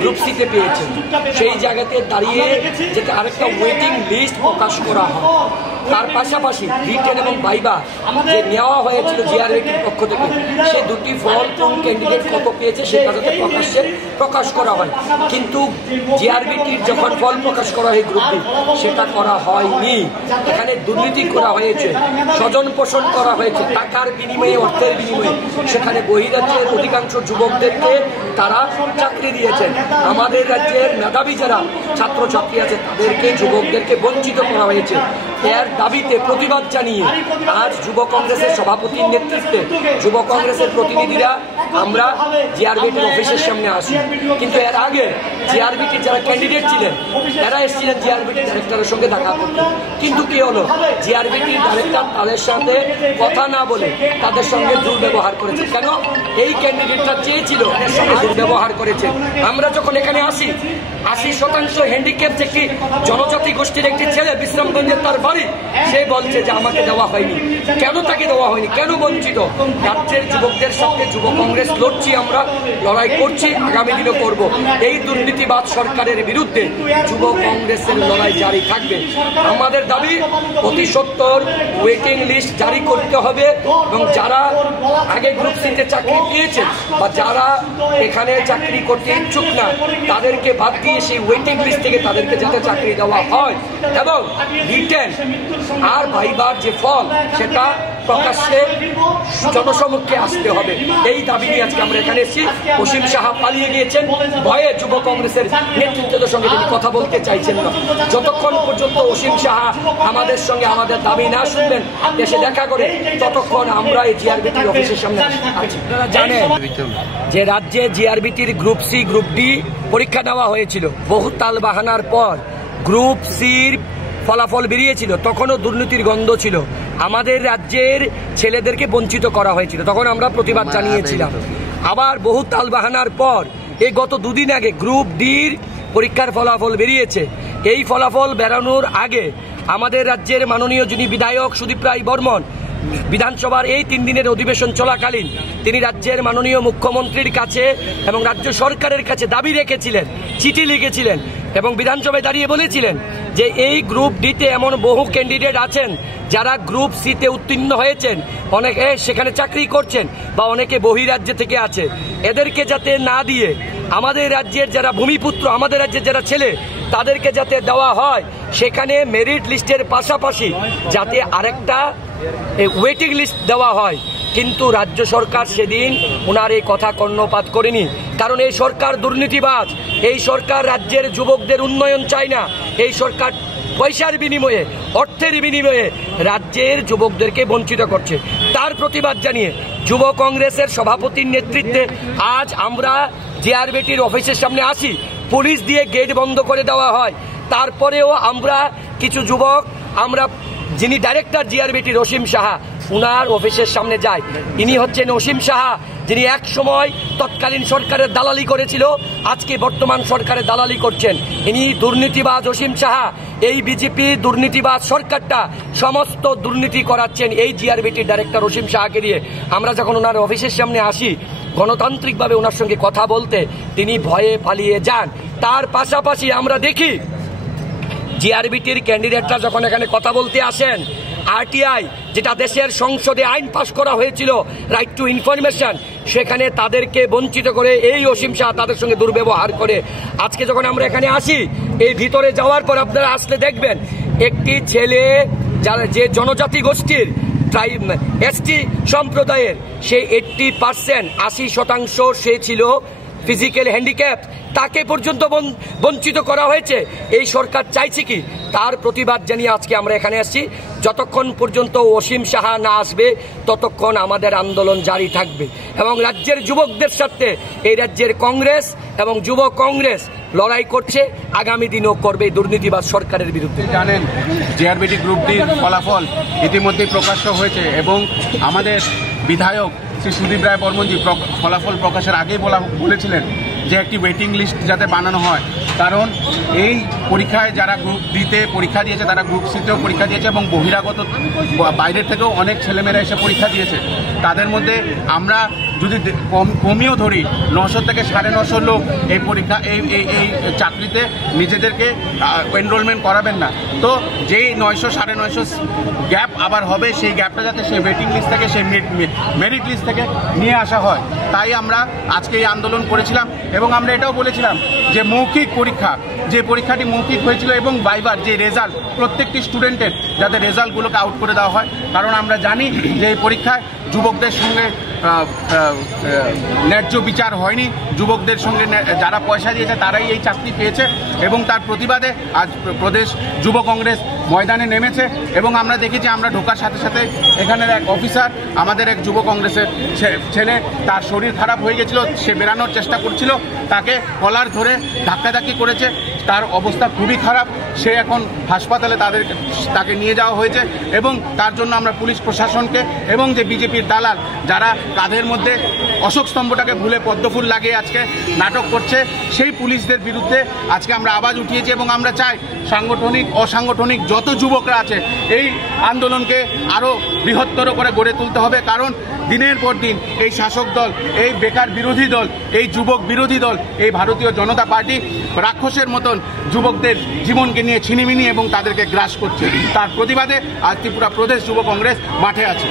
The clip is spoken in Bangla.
গ্রুপ সিতে পেয়েছে সেই জায়গাতে দাঁড়িয়ে যেটা আরেকটা ওয়েটিং লিস্ট প্রকাশ করা হয়। তার পাশাপাশি রিটেন এবং ভাইবা যে নেওয়া হয়েছিল জিআরবিটির পক্ষ থেকে সেই দুটি ফল কোন ক্যান্ডিডেট কত পেয়েছে সেটা যাতে প্রকাশ করা হয়, কিন্তু জিআরবিটির যখন ফল প্রকাশ করা হয় গ্রুপ ডি সেটা করা হয়নি। এখানে দুর্নীতি করা হয়েছে, স্বজন পোষণ করা হয়েছে, টাকার বিনিময়ে অর্থের বিনিময়ে সেখানে বহিরাজ্যের অধিকাংশ যুবকদেরকে তারা চাকরি দিয়েছেন। আমাদের রাজ্যের মেধাবী যারা ছাত্রছাত্রী আছে তাদেরকে যুবকদেরকে বঞ্চিত করা হয়েছে। এর দাবিতে প্রতিবাদ জানিয়ে আজ যুব কংগ্রেসের সভাপতির নেতৃত্বে যুব কংগ্রেসের প্রতিনিধিরা আমরা জিআরবিটির অফিসের সামনে আসি। কিন্তু এর আগে জিআরবিটির যারা ক্যান্ডিডেট ছিলেন তারা এসেছিলেন জিআরবিটির ডাইরেক্টরের সঙ্গে দেখা করতে, কিন্তু কি হলো জিআরবিটির ডাইরেক্টর তাদের সাথে কথা না বলে তাদের সঙ্গে দুর্ব্যবহার করেছে। কেন? এই ক্যান্ডিডেটটা চেয়েছিল এর সঙ্গে দুর্ব্যবহার করেছে। আমরা যখন এখানে আসি 80% হ্যান্ডিক্যাপ একটি জনজাতি গোষ্ঠীর একটি ছেলে বিশ্রামগঞ্জের তার বাড়ি, সে বলছে যে আমাকে দেওয়া হয়নি। কেন তাকে দেওয়া হয়নি? কেন বঞ্চিত? রাজ্যের যুবকদের সঙ্গে যুব কংগ্রেস লড়ছি, আমরা লড়াই করছি, আগামী দিনও করব। এই দুর্নীতিবাদ সরকারের বিরুদ্ধে যুব কংগ্রেসের লড়াই জারি থাকবে। আমাদের দাবি অতি সত্বর ওয়েটিং লিস্ট জারি করতে হবে এবং যারা আগে গ্রুপ সিতে চাকরি পেয়েছে বা যারা এখানে চাকরি করতে ইচ্ছুক না তাদেরকে বাদ দিয়ে সেই ওয়েটিং লিস্ট থেকে তাদেরকে যাতে চাকরি দেওয়া হয় এবং রিটেন আর ভাইবার যে ফল সেটা প্রকাশ্যে জনসমক্ষে আসতে হবে। এই দাবি নিয়ে আজকে আমরা এখানে এসেছি। অসীম সাহা পালিয়ে গিয়েছেন ভয়ে, যুব কংগ্রেসের নেতৃত্বের সঙ্গে তিনি কথা বলতে চাইছেন না। যতক্ষণ পর্যন্ত অসীম সাহা আমাদের সঙ্গে আমাদের দাবি না শুনবেন, এসে দেখা করে, ততক্ষণ আমরা এই জিআরবিটির অফিসের সামনে আছি। আপনারা জানেন যে রাজ্যে জিআরবিটির গ্রুপ সি গ্রুপ ডি পরীক্ষা নেওয়া হয়েছিল। বহু তাল বাহানার পর গ্রুপ সির ফলাফল বেরিয়েছিল, তখনও দুর্নীতির গন্ধ ছিল। আমাদের রাজ্যের ছেলেদেরকে বঞ্চিত করা হয়েছিল, তখন আমরা প্রতিবাদ জানিয়েছিলাম। আবার বহু তালবাহানার পর এই গত দুদিন আগে গ্রুপ ডির পরীক্ষার ফলাফল বেরিয়েছে। এই ফলাফল বেরানোর আগে আমাদের রাজ্যের মাননীয় যিনি বিধায়ক সুদীপ রায় বর্মন বিধানসভার এই 3 দিনের অধিবেশন চলাকালীন তিনি রাজ্যের মাননীয় মুখ্যমন্ত্রীর কাছে এবং রাজ্য সরকারের কাছে দাবি রেখেছিলেন, চিঠি লিখেছিলেন এবং বিধানসভায় দাঁড়িয়ে বলেছিলেন যে এই গ্রুপ ডিতে এমন বহু ক্যান্ডিডেট আছেন যারা গ্রুপ সিতে উত্তীর্ণ হয়েছেন, অনেকে সেখানে চাকরি করছেন বা অনেকে বহিরাজ্য থেকে আছে, এদেরকে যাতে না দিয়ে আমাদের রাজ্যের যারা ভূমিপুত্র, আমাদের রাজ্যের যারা ছেলে তাদেরকে যাতে দেওয়া হয়, সেখানে মেরিট লিস্টের পাশাপাশি যাতে আরেকটা ওয়েটিং লিস্ট দেওয়া হয়। কিন্তু রাজ্য সরকার সেদিন ওনার এই কথা কর্ণপাত করেনি, কারণ এই সরকার দুর্নীতিবাজ। এই সরকার রাজ্যের যুবকদের উন্নয়ন চায় না। এই সরকার পয়সার বিনিময়ে, অর্থের বিনিময়ে রাজ্যের যুবকদেরকে বঞ্চিত করছে। তার প্রতিবাদ জানিয়ে যুব কংগ্রেসের সভাপতির নেতৃত্বে আজ আমরা জিআরবিটির অফিসের সামনে আসি। পুলিশ দিয়ে গেট বন্ধ করে দেওয়া হয়, তারপরেও আমরা কিছু যুবক, আমরা যিনি ডাইরেক্টর জিআরবিটির অসীম সাহা, উনার অফিসের সামনে যায়। ইনি হচ্ছেন অসীম সাহা, যিনি এক সময় তৎকালীন সরকারের দালালি করেছিল, আজকে বর্তমান সরকারের দালালি করছেন। ইনি দুর্নীতিবাজ অসীম সাহা। এই বিজেপি দুর্নীতিবাজ সরকারটা সমস্ত দুর্নীতি করাচ্ছেন এই জিআরবিটির ডাইরেক্টর অসীম সাহাকে দিয়ে। আমরা যখন ওনার অফিসের সামনে আসি গণতান্ত্রিকভাবে ওনার সঙ্গে কথা বলতে, তিনি ভয়ে পালিয়ে যান। তার পাশাপাশি আমরা দেখি জিআরবিটির ক্যান্ডিডেটরা যখন এখানে কথা বলতে আসেন, আরটিআই যেটা দেশের সংসদে আইন পাশ করা হয়েছিল, রাইট টু ইনফরমেশন, সেখানে তাদেরকে বঞ্চিত করে এই অসীম শাহ তাদের সঙ্গে দুর্ব্যবহার করে। আজকে যখন আমরা এখানে আসি, এই ভিতরে যাওয়ার পর আপনারা আসলে দেখবেন একটি ছেলে যারা যে জনজাতি গোষ্ঠীর ট্রাইব এসটি সম্প্রদায়ের, সে 80% 80% সে ছিল ফিজিক্যাল হ্যান্ডিক্যাপ, তাকে পর্যন্ত বঞ্চিত করা হয়েছে। এই সরকার চাইছে কি? তার প্রতিবাদ জানিয়ে আজকে আমরা এখানে আসছি। যতক্ষণ পর্যন্ত অসীম সাহা না আসবে ততক্ষণ আমাদের আন্দোলন জারি থাকবে এবং রাজ্যের যুবকদের সাথে এই রাজ্যের কংগ্রেস এবং যুব কংগ্রেস লড়াই করছে, আগামী দিনও করবে দুর্নীতিবাজ সরকারের বিরুদ্ধে। জানেন জিআরবিটি গ্রুপ ডির ফলাফল ইতিমধ্যেই প্রকাশ হয়েছে এবং আমাদের বিধায়ক শ্রী সুদীপ রায় বর্মনজি ফলাফল প্রকাশের আগেই বলেছিলেন যে একটি ওয়েটিং লিস্ট যাতে বানানো হয়, কারণ এই পরীক্ষায় যারা গ্রুপ ডিতে পরীক্ষা দিয়েছে তারা গ্রুপ সিতেও পরীক্ষা দিয়েছে এবং বহিরাগত বাইরের থেকেও অনেক ছেলেমেয়েরা এসে পরীক্ষা দিয়েছে। তাদের মধ্যে আমরা যদি কমিয়েও ধরি 900 থেকে 950 লোক এই পরীক্ষা এই চাকরিতে নিজেদেরকে এনরোলমেন্ট করাবেন না। তো যেই 900 950 গ্যাপ আবার হবে, সেই গ্যাপটা যাতে সেই ওয়েটিং লিস্ট থেকে সেই মেরিট লিস্ট থেকে নিয়ে আসা হয়, তাই আমরা আজকে এই আন্দোলন করেছিলাম। এবং আমরা এটাও বলেছিলাম যে মৌখিক পরীক্ষা, যে পরীক্ষাটি মৌখিক হয়েছিল এবং ভাইবার যে রেজাল্ট, প্রত্যেকটি স্টুডেন্টের যাতে রেজাল্টগুলোকে আউট করে দেওয়া হয়, কারণ আমরা জানি যে এই পরীক্ষায় যুবকদের সঙ্গে ন্যায্য বিচার হয়নি। যুবকদের সঙ্গে যারা পয়সা দিয়েছে তারাই এই চাকরি পেয়েছে এবং তার প্রতিবাদে আজ প্রদেশ যুব কংগ্রেস ময়দানে নেমেছে। এবং আমরা দেখেছি, আমরা ঢোকার সাথে সাথে এখানের এক অফিসার, আমাদের এক যুব কংগ্রেসের ছেলে, তার শরীর খারাপ হয়ে গেছিল, সে বেরানোর চেষ্টা করছিল, তাকে কলার ধরে ধাক্কাধাক্কি করেছে, তার অবস্থা খুবই খারাপ, সে এখন হাসপাতালে তাকে নিয়ে যাওয়া হয়েছে। এবং তার জন্য আমরা পুলিশ প্রশাসনকে এবং যে বিজেপির দালাল যারা কাঁধের মধ্যে অশোক স্তম্ভটাকে ভুলে পদ্মফুল লাগিয়ে আজকে নাটক করছে, সেই পুলিশদের বিরুদ্ধে আজকে আমরা আওয়াজ উঠিয়েছি। এবং আমরা চাই সাংগঠনিক অসাংগঠনিক যত যুবকরা আছে এই আন্দোলনকে আরও বৃহত্তর করে গড়ে তুলতে হবে, কারণ দিনের পর দিন এই শাসক দল, এই বেকার বিরোধী দল, এই যুবক বিরোধী দল, এই ভারতীয় জনতা পার্টি রাক্ষসের মতন যুবকদের জীবনকে নিয়ে ছিনিমিনি এবং তাদেরকে গ্রাস করছে। তার প্রতিবাদে আজ ত্রিপুরা প্রদেশ যুব কংগ্রেস মাঠে আছে।